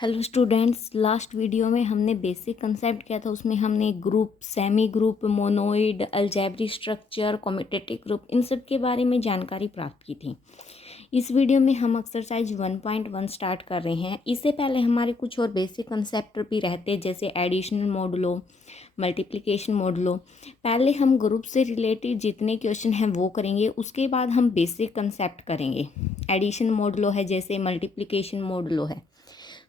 Hello students, last video में हमने basic concept किया था। उसमें हमने group, semi group, monoid, algebraic structure, commutative group, इन सब के बारे में जानकारी प्राप्त की थी। इस वीडियो में हम एक्सरसाइज 1.1 स्टार्ट कर रहे हैं। इससे पहले हमारे कुछ और बेसिक कंसेप्ट भी रहते हैं, जैसे एडिशनल मॉडुलो, मल्टीप्लिकेशन मॉडुलो। पहले हम ग्रुप से रिलेटेड जितने क्वेश्चन हैं वो करेंगे, उसके बाद हम बेसिक कंसेप्ट करेंगे। एडिशन मॉडुलो है, जैसे मल्टीप्लिकेशन मॉडुलो है।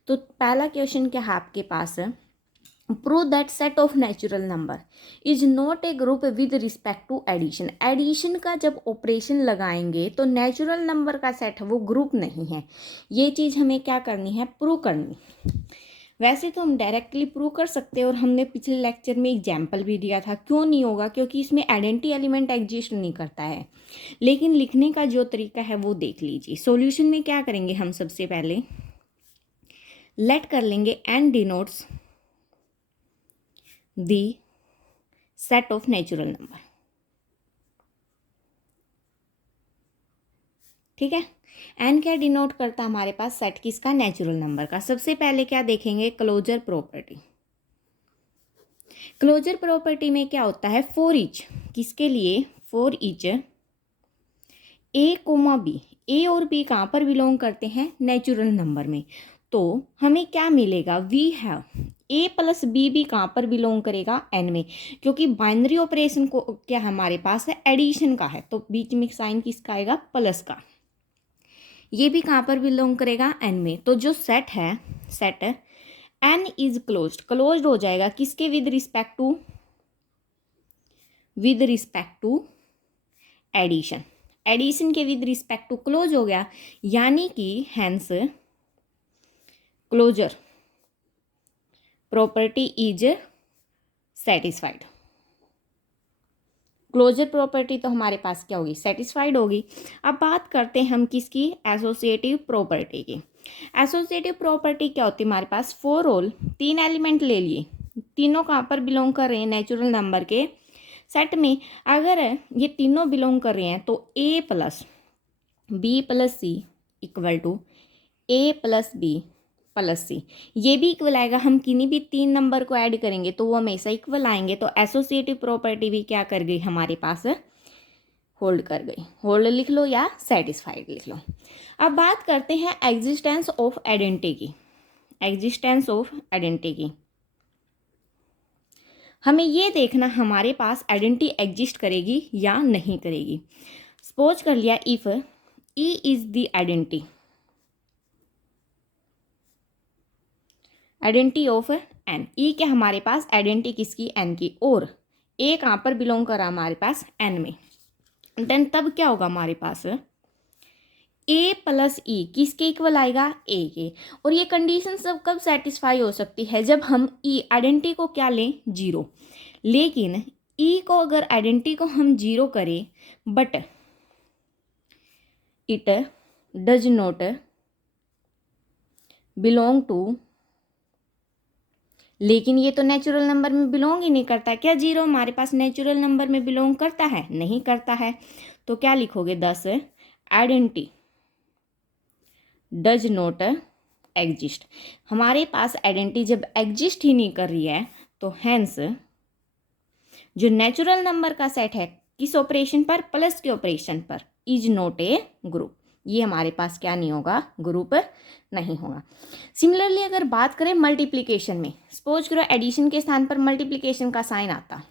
तो पहला क्वेश्चन क्या है आपके पास है, prove that set of natural number is not a group with respect to addition. Addition का जब ऑपरेशन लगाएंगे तो नेचुरल नंबर का सेट है वो ग्रुप नहीं है। ये चीज़ हमें क्या करनी है, प्रूव करनी। वैसे तो हम डायरेक्टली प्रूव कर सकते हैं, और हमने पिछले लेक्चर में एग्जाम्पल भी दिया था। क्यों नहीं होगा, क्योंकि इसमें आइडेंटिटी एलिमेंट एग्जिस्ट नहीं करता है। लेकिन लिखने का जो तरीका है वो देख लीजिए। सॉल्यूशन में क्या करेंगे, हम सबसे पहले लेट कर लेंगे N denotes the set of natural number. ठीक है, एन क्या डिनोट करता है हमारे पास, सेट किसका, नेचुरल नंबर का। सबसे पहले क्या देखेंगे, क्लोजर प्रॉपर्टी। क्लोजर प्रॉपर्टी में क्या होता है, फॉर ईच, किसके लिए, for each a comma b. A और बी कहाँ पर बिलोंग करते हैं, नेचुरल नंबर में। तो हमें क्या मिलेगा, we have A plus B भी कहाँ पर बिलोंग करेगा, एन में। क्योंकि बाइनरी ऑपरेशन को क्या हमारे पास है, एडिशन का है, तो बीच में साइन किसका आएगा, प्लस का। ये भी कहाँ पर बिलोंग करेगा, एन में। तो जो सेट है, सेट एन इज क्लोज्ड हो जाएगा किसके, with respect to addition. Addition के विद रिस्पेक्ट टू क्लोज हो गया, यानी कि hence closure property is satisfied. Closure property तो हमारे पास क्या होगी, सेटिस्फाइड होगी। अब बात करते हैं हम किसकी, एसोसिएटिव प्रॉपर्टी की। एसोसिएटिव प्रॉपर्टी क्या होती है हमारे पास, फोर ऑल, तीन एलिमेंट ले लिए, तीनों कहाँ पर बिलोंग कर रहे हैं, नेचुरल नंबर के सेट में। अगर ये तीनों बिलोंग कर रहे हैं तो a plus b plus c equal to a plus b plus c, ये भी इक्वल आएगा। हम किन्हीं भी तीन नंबर को ऐड करेंगे तो वो हमेशा इक्वल आएंगे। तो एसोसिएटिव प्रॉपर्टी भी क्या कर गई हमारे पास, होल्ड कर गई। होल्ड लिख लो या सेटिस्फाइड लिख लो। अब बात करते हैं एग्जिस्टेंस ऑफ आइडेंटिटी की। एग्जिस्टेंस ऑफ आइडेंटिटी की हमें ये देखना हमारे पास आइडेंटिटी एग्जिस्ट करेगी या नहीं करेगी। सपोज कर लिया, if e is the identity of n. E क्या हमारे पास आइडेंटिटी किसकी, एन की, और ए कहाँ पर बिलोंग करा हमारे पास, एन में। देन तब क्या होगा हमारे पास, ए प्लस ई किसके इक्वल आएगा, ए के। और ये कंडीशन सब कब सेटिस्फाई हो सकती है, जब हम ई आइडेंटिटी को क्या लें, जीरो। लेकिन ई को अगर आइडेंटिटी को हम जीरो करें, but it does not belong to, लेकिन ये तो नेचुरल नंबर में बिलोंग ही नहीं करता। क्या जीरो हमारे पास नेचुरल नंबर में बिलोंग करता है, नहीं करता है। तो क्या लिखोगे, 10 आइडेंटिटी डज नॉट एग्जिस्ट। हमारे पास आइडेंटिटी जब एग्जिस्ट ही नहीं कर रही है, तो हैंस जो नेचुरल नंबर का सेट है किस ऑपरेशन पर, प्लस के ऑपरेशन पर, इज नॉट ए ग्रुप। ये हमारे पास क्या नहीं होगा, ग्रुप नहीं होगा। सिमिलरली अगर बात करें मल्टीप्लिकेशन में, सपोज करो एडिशन के स्थान पर मल्टीप्लिकेशन का साइन आता,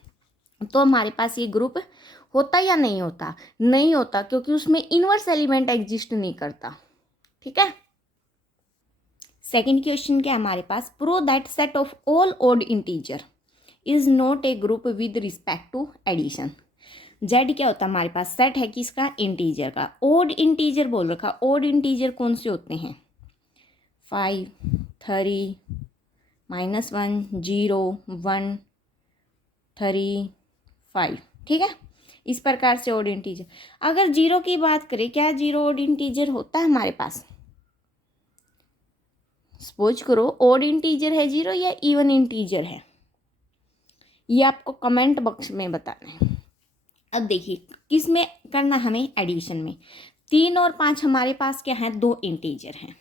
तो हमारे पास ये ग्रुप होता या नहीं होता, नहीं होता, क्योंकि उसमें इनवर्स एलिमेंट एग्जिस्ट नहीं करता। ठीक है। सेकंड क्वेश्चन क्या हमारे पास, prove that set of all odd integer is not a group with respect to addition. Z क्या होता है हमारे पास, सेट है किसका, इंटीजर का। ऑड इंटीजर बोल रखा, ऑड इंटीजर कौन से होते हैं, 5, 3, -1, 0, 1, 3, 5। ठीक है, इस प्रकार से ऑड इंटीजर। अगर जीरो की बात करें, क्या जीरो ऑड इंटीजर होता है हमारे पास, सपोज करो ऑड इंटीजर है जीरो या इवन इंटीजर है, ये आपको कमेंट बॉक्स में बताना है। अब देखिए किस में करना हमें, एडिशन में। 3 और 5 हमारे पास क्या है, दो इंटीजर हैं।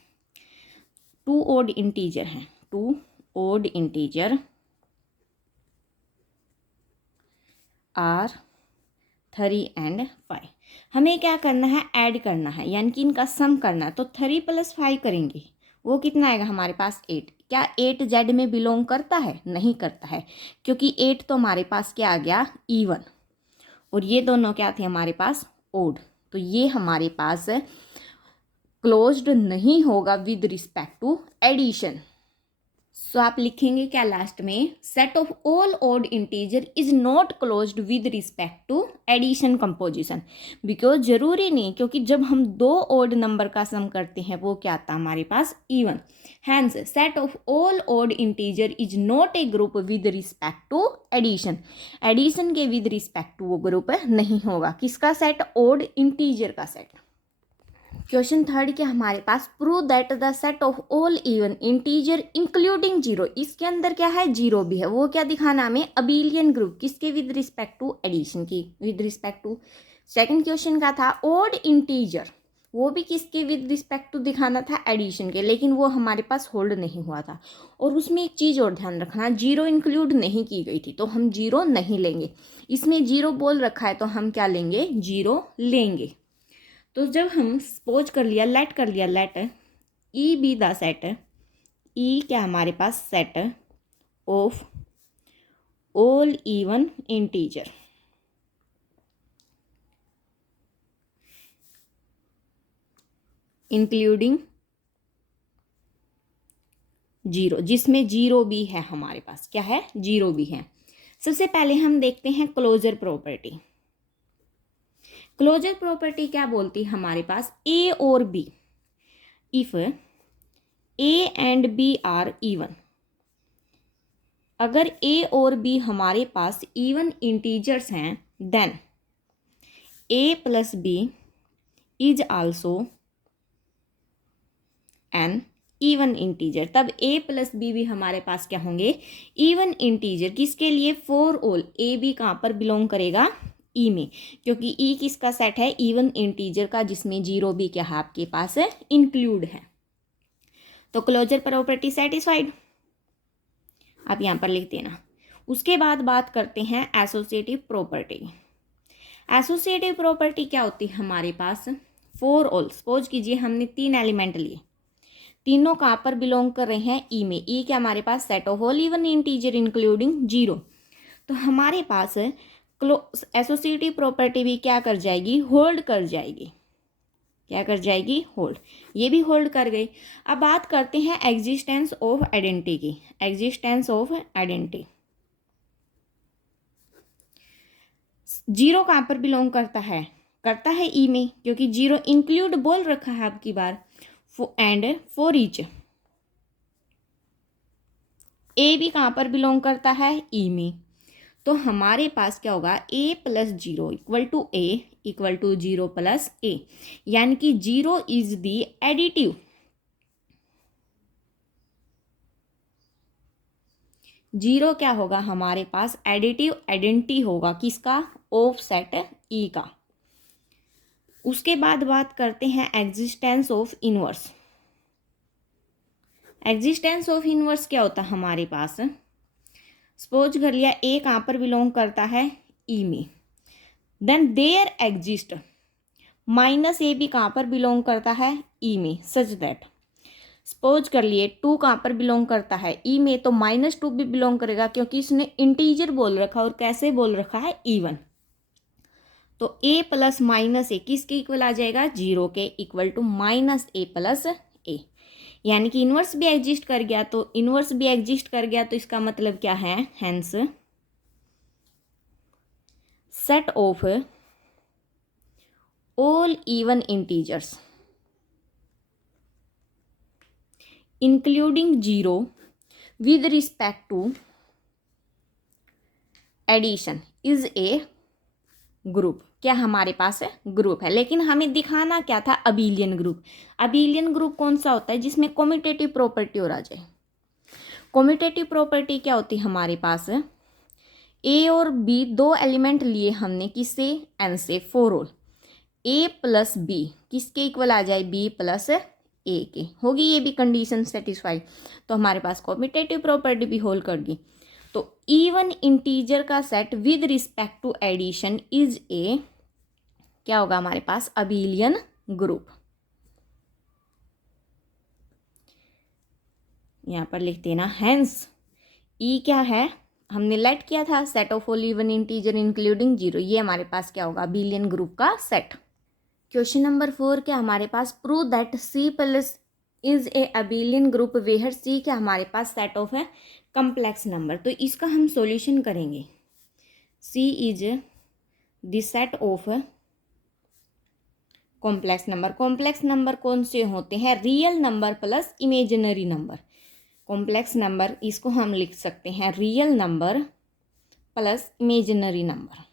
2 ओड इंटीजर हैं, 2 ओड इंटीजर आर 3 एंड 5। हमें क्या करना है, ऐड करना है, यानी कि इनका सम करना है। तो 3 + 5 करेंगे, वो कितना आएगा हमारे पास 8। क्या 8 जेड में बिलोंग करता है? नहीं करता है, क्योंकि 8 तो हमारे पास क्या आ गया, इवन, और ये दोनों क्या थे हमारे पास, ओड। तो ये हमारे पास क्लोज्ड नहीं होगा with respect to addition. So आप लिखेंगे क्या लास्ट में, set of all odd integer is not closed with respect to addition composition. Because जरूरी नहीं, क्योंकि जब हम 2 ओड नंबर का सम करते हैं वो क्या आता है हमारे पास, even. Hence set of all odd integer is not a group with respect to addition. Addition के विद रिस्पेक्ट टू वो ग्रुप नहीं होगा। किसका सेट, ओड इंटीजर का सेट। क्वेश्चन 3 के हमारे पास, prove that the set of all even integer including 0, इसके अंदर क्या है, 0 भी है। वो क्या दिखाना हमें, अबिलियन ग्रुप, किसके विद रिस्पेक्ट टू एडिशन की, with respect to. Second question का था ओड इंटीजर, वो भी किसके विद रिस्पेक्ट टू दिखाना था, एडिशन के, लेकिन वो हमारे पास होल्ड नहीं हुआ था। और उसमें एक चीज़ और ध्यान रखना, 0 इंक्लूड नहीं की गई थी, तो हम 0 नहीं लेंगे। इसमें 0 बोल रखा है तो हम क्या लेंगे, 0 लेंगे। तो जब हम सपोज कर लिया, लेट कर लिया, let e be the set, e क्या हमारे पास, set of all even integer including 0, जिसमें 0 भी है हमारे पास, क्या है, 0 भी है। सबसे पहले हम देखते हैं क्लोजर प्रॉपर्टी। क्लोजर प्रॉपर्टी क्या बोलती है हमारे पास, ए और B, if A and B are even, अगर ए और बी हमारे पास इवन इंटीजर्स हैं, then A plus B is also an even integer. तब ए प्लस बी भी हमारे पास क्या होंगे, इवन इंटीजर। किसके लिए, फॉर ऑल। ए बी कहाँ पर बिलोंग करेगा, ई में, क्योंकि ई किसका सेट है, इवन इंटीजर का, जिसमें 0 भी क्या है आपके पास इंक्लूड है। तो क्लोजर प्रॉपर्टी सेटिस्फाइड, आप यहाँ पर लिख देना। उसके बाद बात करते हैं एसोसिएटिव प्रॉपर्टी। एसोसिएटिव प्रॉपर्टी क्या होती है हमारे पास, फॉर ऑल। सपोज कीजिए हमने 3 एलिमेंट लिए, तीनों कहाँ पर बिलोंग कर रहे हैं, ई में। ई क्या हमारे पास, set of all even integer including 0। तो हमारे पास एसोसिएटिव प्रॉपर्टी भी क्या कर जाएगी, होल्ड कर जाएगी। क्या कर जाएगी, होल्ड। ये भी होल्ड कर गई। अब बात करते हैं एग्जिस्टेंस ऑफ आइडेंटिटी की। एग्जिस्टेंस ऑफ आइडेंटिटी, 0 कहाँ पर बिलोंग करता है, ई में, क्योंकि 0 इंक्लूड बोल रखा है आपकी बार। एंड फॉर ईच, ए भी कहाँ पर बिलोंग करता है, ई में। तो हमारे पास क्या होगा, a + 0 equal to a equal to 0 + a, यानी कि 0 इज दी एडिटिव। 0 क्या होगा हमारे पास, एडिटिव आइडेंटिटी होगा, किसका, ऑफ सेट ई का। उसके बाद बात करते हैं existence of inverse. Existence of inverse क्या होता है हमारे पास, सपोज कर लिया ए कहाँ पर बिलोंग करता है, ई में, देन देयर एग्जिस्ट माइनस ए भी कहाँ पर बिलोंग करता है, ई में, सच दैट। सपोज कर लिए 2 कहाँ पर बिलोंग करता है, ई में, तो -2 भी बिलोंग करेगा, क्योंकि इसने इंटीजर बोल रखा और कैसे बोल रखा है, इवन। तो a + -a किसके इक्वल आ जाएगा, 0 के इक्वल टू -a + a, यानी कि इनवर्स भी एग्जिस्ट कर गया। तो इनवर्स भी एग्जिस्ट कर गया तो इसका मतलब क्या है, hence set of all even integers including 0 with respect to addition is a group. क्या हमारे पास है, ग्रुप है। लेकिन हमें दिखाना क्या था, अबिलियन ग्रुप। अबिलियन ग्रुप कौन सा होता है, जिसमें कम्यूटेटिव प्रॉपर्टी और आ जाए। कम्यूटेटिव प्रॉपर्टी क्या होती है हमारे पास, ए और बी 2 एलिमेंट लिए हमने, किससे, एन से, फॉर ऑल। a + b किसके इक्वल आ जाए, b + a, ए के, होगी ये भी कंडीशन सेटिस्फाई, तो हमारे पास कॉम्पिटेटिव प्रॉपर्टी भी होल्ड करगी। तो इवन इंटीजर का set with respect to addition is a, क्या होगा हमारे पास, अबेलियन ग्रुप। यहां पर लिख देना हेंस ई क्या है, हमने लेट किया था set of all even integer including 0, ये हमारे पास क्या होगा, अबेलियन ग्रुप का सेट। क्वेश्चन नंबर 4 क्या हमारे पास, prove that c plus is a abelian group where c क्या हमारे पास सेट ऑफ है कम्प्लेक्स नंबर। तो इसका हम सॉल्यूशन करेंगे। C is the set of complex number. Complex number कौन से होते हैं, real number plus imaginary number. Complex number इसको हम लिख सकते हैं real number plus imaginary number.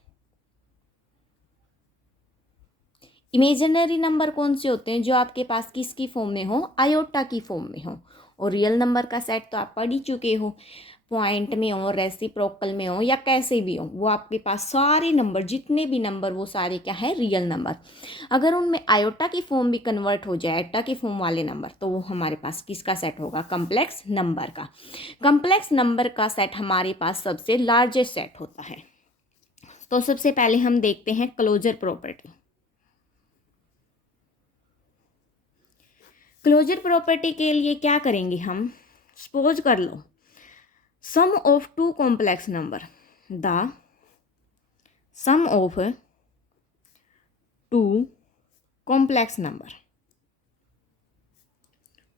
Imaginary number कौन से होते हैं, जो आपके पास किसकी फॉर्म में हो, आयोटा की फॉर्म में हो। और रियल नंबर का सेट तो आप पढ़ ही चुके हो, पॉइंट में हो, रेसिप्रोकल में हो या कैसे भी हो, वो आपके पास सारे नंबर, जितने भी नंबर, वो सारे क्या है, रियल नंबर। अगर उनमें आयोटा की फॉर्म भी कन्वर्ट हो जाए, आयोटा की फॉर्म वाले नंबर, तो वो हमारे पास किसका सेट होगा, कम्प्लेक्स नंबर का। कम्प्लेक्स नंबर का सेट हमारे पास सबसे लार्जेस्ट सेट होता है। तो सबसे पहले हम देखते हैं क्लोजर प्रॉपर्टी। क्लोजर प्रॉपर्टी के लिए क्या करेंगे हम, सपोज कर लो sum of two complex number, the sum of two complex number,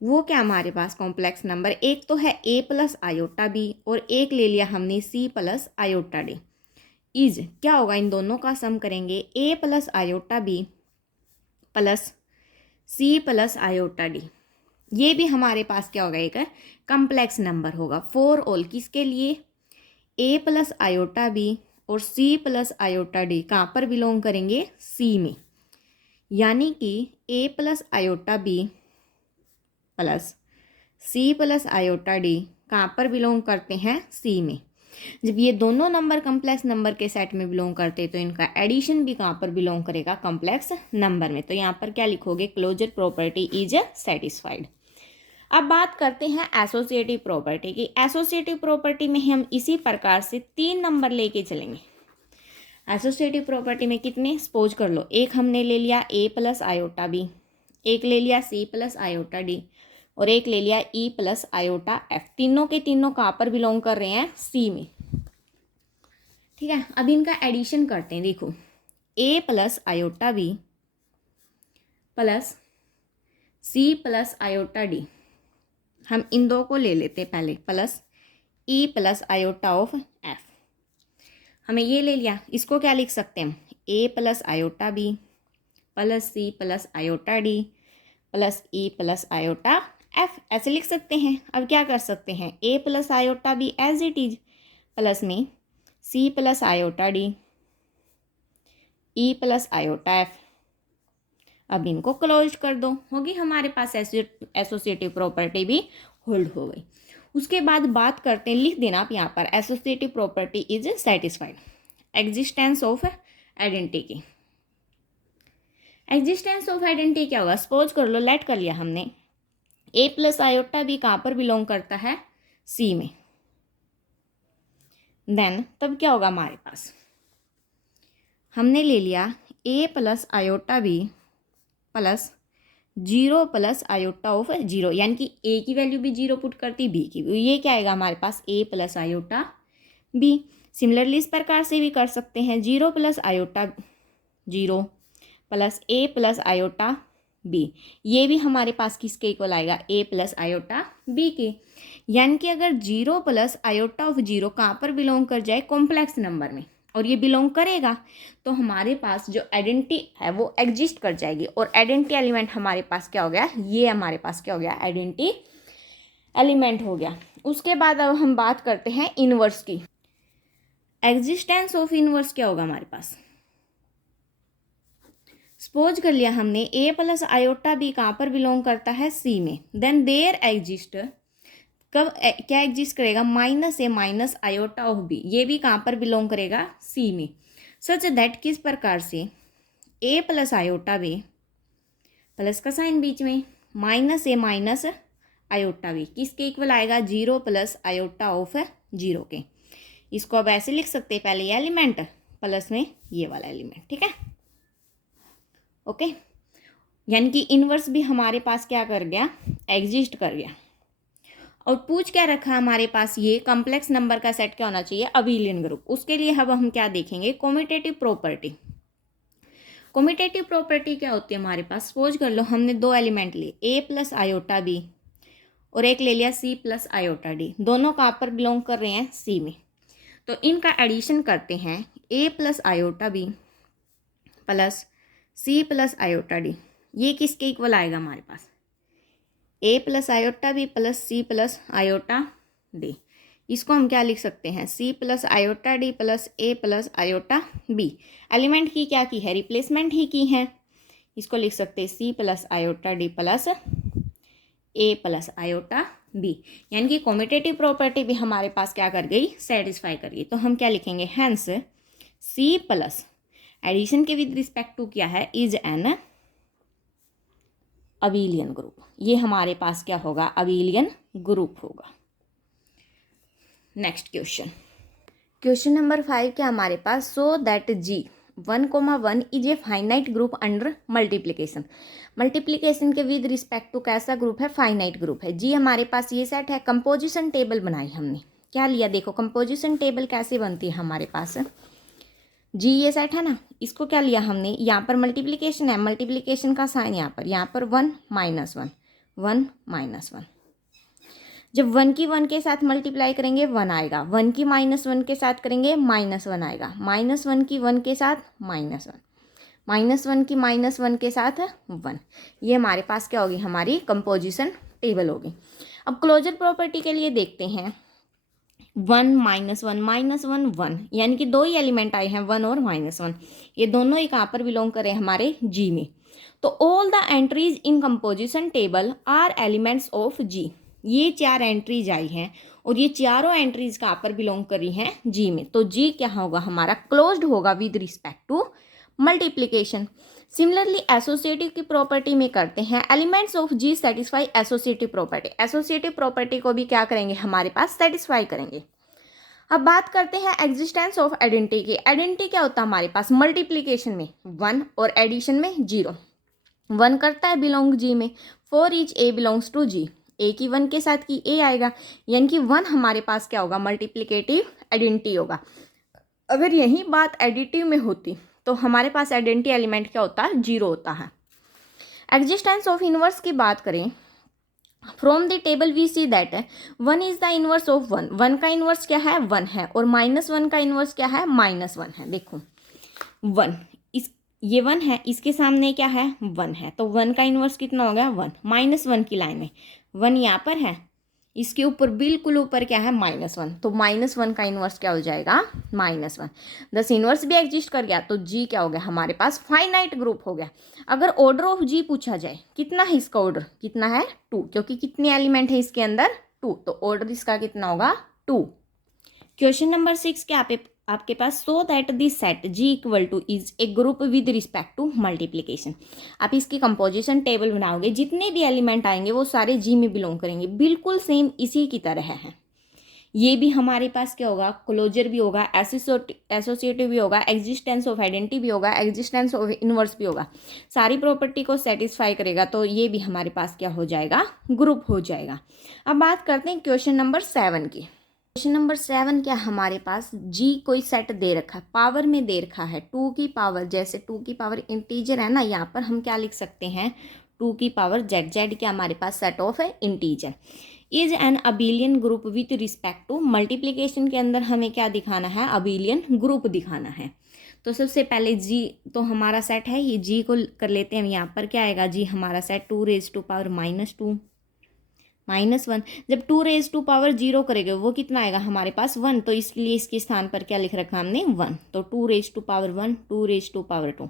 वो क्या हमारे पास कॉम्प्लेक्स नंबर, एक तो है ए प्लस आयोटा बी और एक ले लिया हमने c plus iota d, is क्या होगा, इन दोनों का सम करेंगे a plus iota b plus c plus iota d, ये भी हमारे पास क्या होगा, एक कम्प्लेक्स नंबर होगा। फॉर ऑल किसके लिए, ए प्लस आयोटा बी और सी प्लस आयोटा डी कहाँ पर बिलोंग करेंगे, सी में, यानी कि a plus iota b plus c plus iota d कहाँ पर बिलोंग करते हैं, सी में। जब ये दोनों नंबर कम्प्लेक्स नंबर के सेट में बिलोंग करते हैं, तो इनका एडिशन भी कहाँ पर बिलोंग करेगा, कम्प्लेक्स नंबर में। तो यहाँ पर क्या लिखोगे, क्लोजर प्रॉपर्टी इज सेटिस्फाइड। अब बात करते हैं एसोसिएटिव प्रॉपर्टी की। एसोसिएटिव प्रॉपर्टी में हम इसी प्रकार से 3 नंबर लेके चलेंगे। एसोसिएटिव प्रॉपर्टी में कितने, सपोज कर लो, एक हमने ले लिया ए प्लस आयोटा बी, एक ले लिया सी प्लस आयोटा डी और एक ले लिया ई प्लस आयोटा एफ। तीनों के तीनों कहाँ पर बिलोंग कर रहे हैं, सी में। ठीक है, अब इनका एडिशन करते हैं। देखो a plus iota b plus c plus iota d, हम इन दो को ले लेते हैं पहले, plus e plus iota of f. हमें ये ले लिया, इसको क्या लिख सकते हैं, a plus iota b plus c plus iota d plus e plus iota f, ऐसे लिख सकते हैं। अब क्या कर सकते हैं, a plus iota b as it is plus में c plus iota D E plus iota F. अब इनको क्लोज कर दो, होगी हमारे पास एसोसिएटिव प्रॉपर्टी भी होल्ड हो गई। उसके बाद बात करते हैं, लिख देना आप यहाँ पर, associative property is satisfied. Existence of identity की, एग्जिस्टेंस ऑफ आइडेंटिटी क्या होगा, सपोज कर लो, लेट कर लिया हमने ए प्लस आयोटा बी कहाँ पर बिलोंग करता है, सी में। देन तब क्या होगा हमारे पास, हमने ले लिया a plus iota b plus 0 plus iota of 0, यानी कि ए की वैल्यू भी 0 पुट करती, बी की भी, ये क्या आएगा हमारे पास, a plus iota B. Similarly इस प्रकार से भी कर सकते हैं, 0 plus iota 0 plus a plus iota B, ये भी हमारे पास किसके इक्वल आएगा, ए प्लस आयोटा बी के। यानी कि अगर 0 प्लस आयोटा ऑफ 0 कहाँ पर बिलोंग कर जाए, कॉम्प्लेक्स नंबर में, और ये बिलोंग करेगा, तो हमारे पास जो आइडेंटिटी है वो एग्जिस्ट कर जाएगी। और आइडेंटिटी एलिमेंट हमारे पास क्या हो गया, ये हमारे पास क्या हो गया, आइडेंटिटी एलिमेंट हो गया। उसके बाद अब हम बात करते हैं इनवर्स की। एग्जिस्टेंस ऑफ इनवर्स क्या होगा हमारे पास, सपोज कर लिया हमने ए प्लस आयोटा बी कहाँ पर बिलोंग करता है, सी में। देन देयर एग्जिस्ट, कब क्या एग्जिस्ट करेगा, minus A minus iota of B, ये भी कहाँ पर बिलोंग करेगा, सी में। सच दैट किस प्रकार से, ए प्लस आयोटा बी, प्लस का साइन बीच में, minus A minus iota B किसके इक्वल आएगा, 0 प्लस आयोटा ऑफ 0 के। इसको अब ऐसे लिख सकते हैं, पहले ये एलिमेंट प्लस में ये वाला एलिमेंट, ठीक है, ओके। यानी कि इनवर्स भी हमारे पास क्या कर गया, एग्जिस्ट कर गया। और पूछ क्या रखा हमारे पास, ये कॉम्प्लेक्स नंबर का सेट क्या होना चाहिए, अबेलियन ग्रुप। उसके लिए अब हम क्या देखेंगे, कम्यूटेटिव प्रॉपर्टी। कम्यूटेटिव प्रॉपर्टी क्या होती है हमारे पास, सपोज कर लो हमने दो एलिमेंट लिए, ए प्लस आयोटा बी और एक ले लिया सी प्लस आयोटा डी, दोनों कहाँ पर बिलोंग कर रहे हैं, सी में। तो इनका एडिशन करते हैं, a plus iota b plus c plus iota d, ये किसके इक्वल आएगा हमारे पास, a plus iota b plus c plus iota d. इसको हम क्या लिख सकते हैं, c plus iota d plus a plus iota b. Element की क्या की है, रिप्लेसमेंट ही की है। इसको लिख सकते हैं c plus iota d plus a plus iota b. यानी कि कम्यूटेटिव प्रॉपर्टी भी हमारे पास क्या कर गई, सेटिस्फाई कर गई। तो हम क्या लिखेंगे, हैंस सी प्लस एडिशन के विद रिस्पेक्ट टू क्या है, इज एन अबेलियन ग्रुप। ये हमारे पास क्या होगा, अबेलियन ग्रुप होगा। नेक्स्ट क्वेश्चन, क्वेश्चन नंबर 5 क्या हमारे पास, so that g 1,1 is a finite group under multiplication. Multiplication के विद रिस्पेक्ट टू कैसा ग्रुप है, फाइनाइट ग्रुप है। जी हमारे पास ये सेट है, कंपोजिशन टेबल बनाई हमने, क्या लिया, देखो कंपोजिशन टेबल कैसे बनती है हमारे पास, जी ये सेट है ना, इसको क्या लिया हमने, यहाँ पर मल्टीप्लिकेशन है, मल्टीप्लिकेशन का साइन यहाँ पर 1 माइनस 1 1 माइनस 1। जब 1 की 1 के साथ मल्टीप्लाई करेंगे 1 आएगा, 1 की -1 के साथ करेंगे -1 आएगा, -1 की 1 के साथ -1, -1 की -1 के साथ 1। ये हमारे पास क्या होगी, हमारी कंपोजिशन टेबल होगी। अब क्लोजर प्रॉपर्टी के लिए देखते हैं, 1 -1 -1 1, यानी कि दो ही एलिमेंट आए हैं, 1 और -1, ये दोनों ही कहाँ पर बिलोंग करें, हमारे जी में। तो all the entries in composition table are elements of g. ये 4 एंट्रीज आई हैं और ये चारों एंट्रीज कहाँ पर बिलोंग करी हैं, जी में। तो जी क्या होगा हमारा, क्लोज्ड होगा with respect to multiplication. Similarly associative की प्रॉपर्टी में करते हैं, elements of G satisfy associative property. Associative property को भी क्या करेंगे, हमारे पास सेटिस्फाई करेंगे। अब बात करते हैं एग्जिस्टेंस ऑफ आइडेंटिटी की। आइडेंटिटी क्या होता है हमारे पास, मल्टीप्लिकेशन में 1 और एडिशन में 0। 1 करता है बिलोंग जी में, for each a belongs to g, a की 1 के साथ की ए आएगा, यानी कि 1 हमारे पास क्या होगा, मल्टीप्लिकेटिव आइडेंटिटी होगा। अगर यही बात एडिटिव में होती तो हमारे पास आइडेंटिटी एलिमेंट क्या होता है, 0 होता है। एग्जिस्टेंस ऑफ इनवर्स की बात करें, from the table we see that 1 is the inverse of 1। 1 का इनवर्स क्या है, 1 है, और -1 का इनवर्स क्या है, -1 है। देखो 1 इस ये 1 है, इसके सामने क्या है, 1 है, तो 1 का इनवर्स कितना हो गया, 1। -1 की लाइन में 1 यहाँ पर है, इसके ऊपर बिल्कुल ऊपर क्या है, -1, तो -1 का इनवर्स क्या हो जाएगा, -1। दस इनवर्स भी एग्जिस्ट कर गया, तो जी क्या हो गया हमारे पास, फाइनाइट ग्रुप हो गया। अगर ऑर्डर ऑफ जी पूछा जाए, कितना है इसका ऑर्डर, कितना है 2, क्योंकि कितने एलिमेंट है इसके अंदर, 2, तो ऑर्डर इसका कितना होगा, 2। क्वेश्चन नंबर 6 क्या आपके पास, so that this set g equal to is a group with respect to multiplication. आप इसकी कंपोजिशन टेबल बनाओगे, जितने भी एलिमेंट आएंगे वो सारे जी में बिलोंग करेंगे, बिल्कुल सेम इसी की तरह है। ये भी हमारे पास क्या होगा, क्लोजर भी होगा, एसोसिएटिव भी होगा, एग्जिस्टेंस ऑफ आइडेंटिटी भी होगा, एग्जिस्टेंस ऑफ इनवर्स भी होगा, सारी प्रॉपर्टी को सेटिस्फाई करेगा, तो ये भी हमारे पास क्या हो जाएगा, ग्रुप हो जाएगा। अब बात करते हैं क्वेश्चन नंबर 7 की। क्वेश्चन नंबर 7 क्या हमारे पास, जी कोई सेट दे रखा है, पावर में दे रखा है 2 की पावर, जैसे 2 की पावर इंटीजर है ना, यहाँ पर हम क्या लिख सकते हैं, 2 की पावर जेड, जेड क्या हमारे पास सेट ऑफ है integer, is an abelian group with respect to multiplication. के अंदर हमें क्या दिखाना है, अबेलियन ग्रुप दिखाना है। तो सबसे पहले जी तो हमारा सेट है, ये जी को कर लेते हैं, यहाँ पर क्या आएगा, जी हमारा सेट 2 रेज टू पावर -2 -1। जब 2 रेज टू पावर 0 करेंगे वो कितना आएगा हमारे पास, 1, तो इसलिए इसके स्थान पर क्या लिख रखा हमने, 1, तो 2 raise to power 1, 2 raise to power 2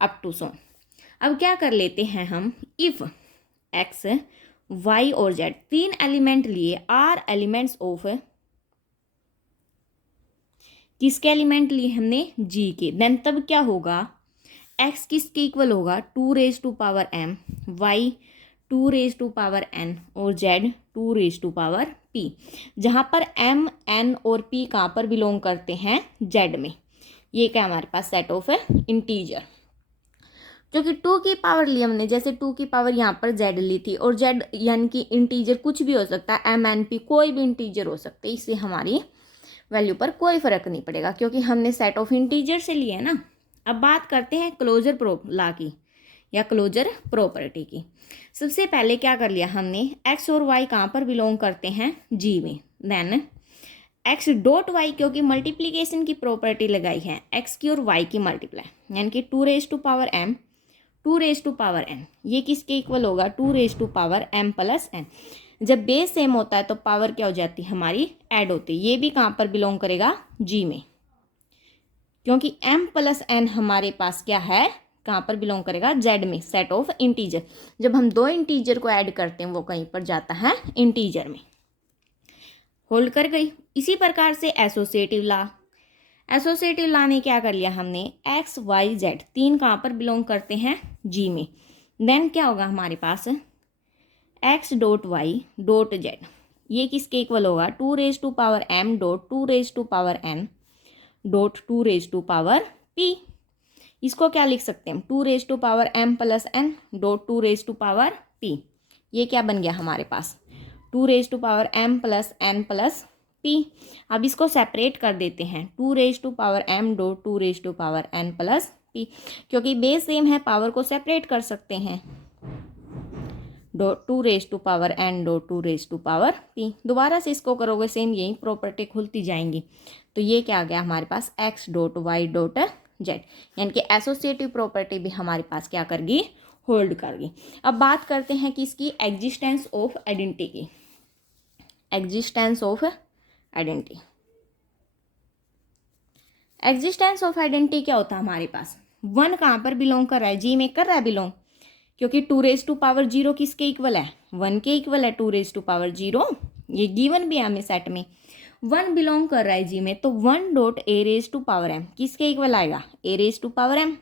up to so. अब क्या कर लेते हैं हम, इफ एक्स वाई और जेड 3 एलिमेंट लिए, आर एलिमेंट्स ऑफ, किसके एलिमेंट लिए हमने, जी के, देन तब क्या होगा, एक्स किसके इक्वल होगा, 2 raise to power m, Y 2n और z 2p, जहाँ पर m, n और p कहाँ पर बिलोंग करते हैं, z में। ये क्या हमारे पास सेट ऑफ इंटीजर, जो कि 2 की पावर ली हमने, जैसे 2 की पावर यहाँ पर z ली थी, और z यानी कि इंटीजर कुछ भी हो सकता है, m, n, p कोई भी इंटीजर हो सकते हैं, इससे हमारी वैल्यू पर कोई फर्क नहीं पड़ेगा क्योंकि हमने सेट ऑफ इंटीजर से लिए है ना। अब बात करते हैं क्लोजर लॉ की या क्लोजर प्रॉपर्टी की। सबसे पहले क्या कर लिया हमने, x और y कहाँ पर बिलोंग करते हैं, g में। देन x डॉट y, क्योंकि मल्टीप्लीकेशन की प्रॉपर्टी लगाई है, x की और y की मल्टीप्लाई, यानी कि 2m 2n, ये किसके इक्वल होगा, 2m + n। जब बेस सेम होता है तो पावर क्या हो जाती है हमारी, ऐड होती है। ये भी कहाँ पर बिलोंग करेगा, g में, क्योंकि m + n हमारे पास क्या है, कहाँ पर बिलोंग करेगा, z में, सेट ऑफ इंटीजर। जब हम दो इंटीजर को ऐड करते हैं वो कहीं पर जाता है इंटीजर में। होल्ड कर गई। इसी प्रकार से एसोसिएटिव लॉ में क्या कर लिया हमने, x y z तीन कहाँ पर बिलोंग करते हैं, g में। देन क्या होगा हमारे पास, x dot y dot z, ये किसके इक्वल होगा, 2m dot 2n dot 2p। इसको क्या लिख सकते हैं हम, 2m + n डॉट 2p। ये क्या बन गया हमारे पास, 2m + n + p। अब इसको सेपरेट कर देते हैं, 2m डॉट 2n + p, क्योंकि बेस सेम है पावर को सेपरेट कर सकते हैं, डॉट 2n डॉट 2p। दोबारा से इसको करोगे सेम यही प्रॉपर्टी खुलती जाएंगी। तो ये क्या आ गया हमारे पास, x dot y dot z, यानी कि एसोसिएटिव प्रॉपर्टी भी हमारे पास क्या करगी, होल्ड करगी। अब बात करते हैं कि इसकी एग्जिस्टेंस ऑफ आइडेंटिटी की। एग्जिस्टेंस ऑफ आइडेंटिटी क्या होता है हमारे पास, 1 कहाँ पर बिलोंग कर रहा है, जी में कर रहा है बिलोंग, क्योंकि 2 किसके इक्वल है, 1 के इक्वल है, 2 ये गिवन भी है हमें सेट में। 1 बिलोंग कर रहा है जी में, तो 1 डॉट a⁻m किसके इक्वल आएगा, a⁻m।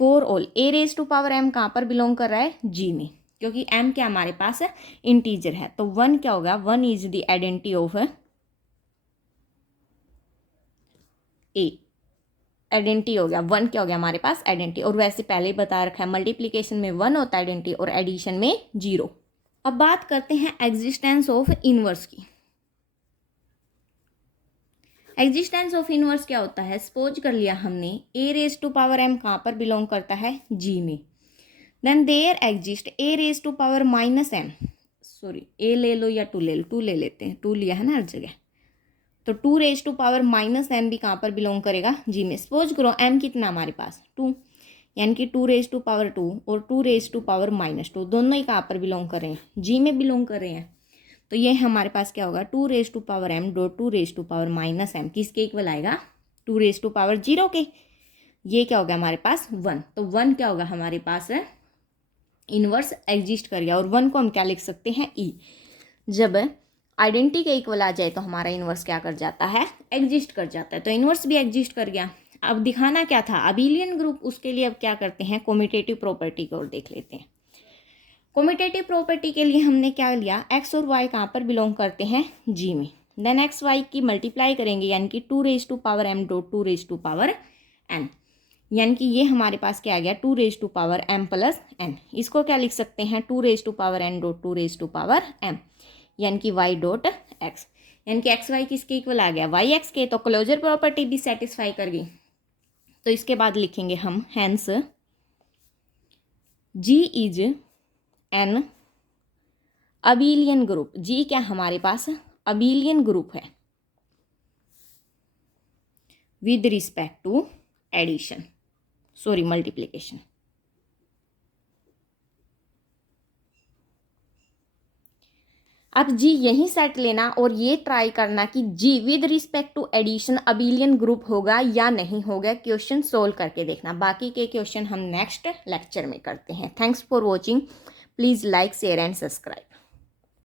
फॉर ऑल a⁻m कहाँ पर बिलोंग कर रहा है, जी में, क्योंकि m क्या हमारे पास है, इंटीजर है। तो 1 क्या होगा, 1 is the identity of A, identity हो गया, 1 क्या हो गया हमारे पास, आइडेंटिटी। और वैसे पहले ही बता रखा है मल्टीप्लीकेशन में 1 होता है आइडेंटिटी और एडिशन में 0। अब बात करते हैं एग्जिस्टेंस ऑफ इनवर्स की। एग्जिस्टेंस ऑफ इनवर्स क्या होता है, सपोज कर लिया हमने a⁻m कहाँ पर बिलोंग करता है, g में। Then there exist a⁻m, sorry a ले लो या 2 ले लो, 2 ले लेते हैं, 2 लिया है ना हर जगह। तो 2⁻m भी कहाँ पर बिलोंग करेगा, g में। सपोज करो m कितना हमारे पास, 2, यानी कि 2⁻2 और 2⁻2 दोनों ही कहाँ पर बिलोंग कर रहे हैं, g में बिलोंग कर रहे हैं। तो ये हमारे पास क्या होगा, 2⁻m डॉट 2⁻m किसके इक्वल आएगा, 2⁻0 के। ये क्या होगा हमारे पास, 1। तो 1 क्या होगा हमारे पास, इनवर्स एग्जिस्ट कर गया। और 1 को हम क्या लिख सकते हैं, ई। जब आइडेंटिटी के इक्वल आ जाए तो हमारा इनवर्स क्या कर जाता है, एग्जिस्ट कर जाता है। तो इनवर्स भी एग्जिस्ट कर गया। अब दिखाना क्या था, अबिलियन ग्रुप, उसके लिए अब क्या करते हैं, कम्यूटेटिव प्रॉपर्टी को और देख लेते हैं। कम्यूटेटिव प्रॉपर्टी के लिए हमने क्या लिया, x और y कहाँ पर बिलोंग करते हैं, g में। देन x y की मल्टीप्लाई करेंगे, यानी कि 2m डॉट 2n, यानी कि ये हमारे पास क्या आ गया, 2m + n। इसको क्या लिख सकते हैं, 2n डॉट 2m, यानी कि y डॉट x, यानी कि x y किसके इक्वल आ गया, y x के। तो क्लोजर प्रॉपर्टी भी सेटिस्फाई कर गई। तो इसके बाद लिखेंगे हम, hence g is an abelian group. G क्या हमारे पास अबिलियन ग्रुप है with respect to addition, sorry multiplication. अब जी यही सेट लेना और ये ट्राई करना कि g with respect to addition abelian group होगा या नहीं होगा, क्वेश्चन सोल्व करके देखना। बाकी के क्वेश्चन हम नेक्स्ट लेक्चर में करते हैं। Thanks for watching. Please like, share and subscribe.